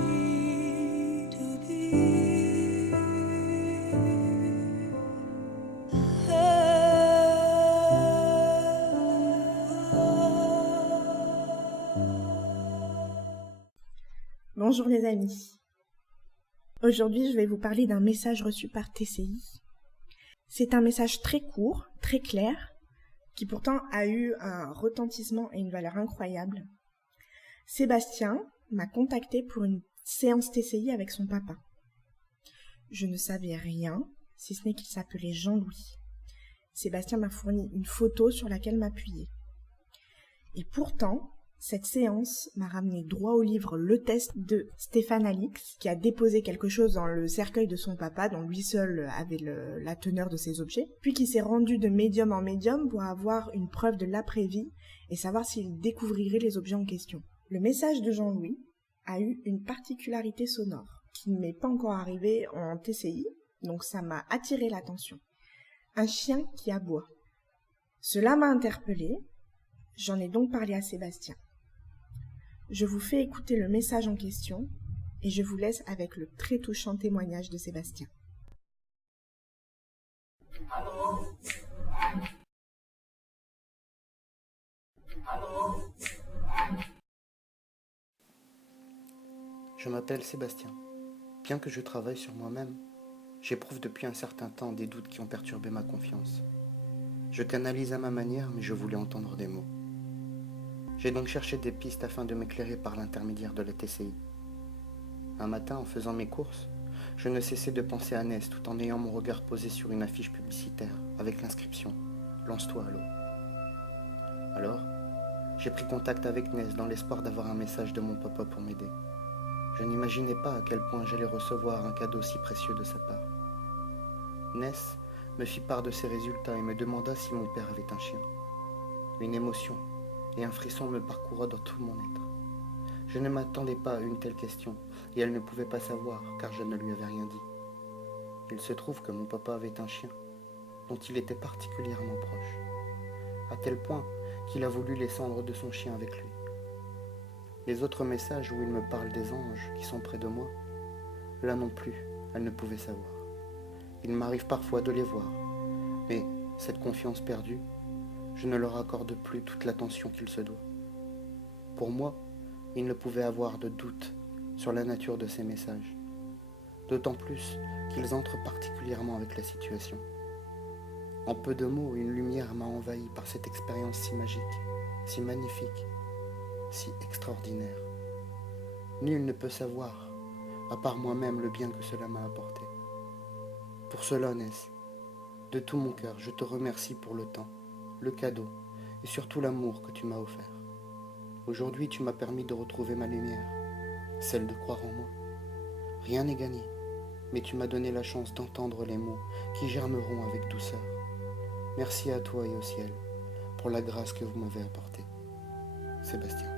need to be Bonjour les amis. Aujourd'hui, je vais vous parler d'un message reçu par TCI. C'est un message très court, très clair, qui pourtant a eu un retentissement et une valeur incroyable. Sébastien m'a contacté pour une séance TCI avec son papa. Je ne savais rien, si ce n'est qu'il s'appelait Jean-Louis. Sébastien m'a fourni une photo sur laquelle m'appuyer. Et pourtant, cette séance m'a ramené droit au livre Le Test de Stéphane Alix, qui a déposé quelque chose dans le cercueil de son papa, dont lui seul avait la teneur de ses objets, puis qui s'est rendu de médium en médium pour avoir une preuve de l'après-vie et savoir s'il découvrirait les objets en question. Le message de Jean-Louis a eu une particularité sonore, qui ne m'est pas encore arrivée en TCI, donc ça m'a attiré l'attention. Un chien qui aboie. Cela m'a interpellée, j'en ai donc parlé à Sébastien. Je vous fais écouter le message en question et je vous laisse avec le très touchant témoignage de Sébastien. Je m'appelle Sébastien. Bien que je travaille sur moi-même, j'éprouve depuis un certain temps des doutes qui ont perturbé ma confiance. Je canalise à ma manière, mais je voulais entendre des mots. J'ai donc cherché des pistes afin de m'éclairer par l'intermédiaire de la TCI. Un matin, en faisant mes courses, je ne cessais de penser à Ness tout en ayant mon regard posé sur une affiche publicitaire avec l'inscription « Lance-toi à l'eau ». Alors, j'ai pris contact avec Ness dans l'espoir d'avoir un message de mon papa pour m'aider. Je n'imaginais pas à quel point j'allais recevoir un cadeau si précieux de sa part. Ness me fit part de ses résultats et me demanda si mon père avait un chien. Une émotion et un frisson me parcoururent dans tout mon être. Je ne m'attendais pas à une telle question, et elle ne pouvait pas savoir, car je ne lui avais rien dit. Il se trouve que mon papa avait un chien, dont il était particulièrement proche, à tel point qu'il a voulu les cendres de son chien avec lui. Les autres messages où il me parle des anges qui sont près de moi, là non plus, elle ne pouvait savoir. Il m'arrive parfois de les voir, mais cette confiance perdue, je ne leur accorde plus toute l'attention qu'il se doit. Pour moi, il ne pouvait avoir de doute sur la nature de ces messages, d'autant plus qu'ils entrent particulièrement avec la situation. En peu de mots, une lumière m'a envahi par cette expérience si magique, si magnifique, si extraordinaire. Nul ne peut savoir, à part moi-même, le bien que cela m'a apporté. Pour cela, Ness, de tout mon cœur, je te remercie pour le temps, le cadeau et surtout l'amour que tu m'as offert. Aujourd'hui, tu m'as permis de retrouver ma lumière, celle de croire en moi. Rien n'est gagné, mais tu m'as donné la chance d'entendre les mots qui germeront avec douceur. Merci à toi et au ciel pour la grâce que vous m'avez apportée. Sébastien.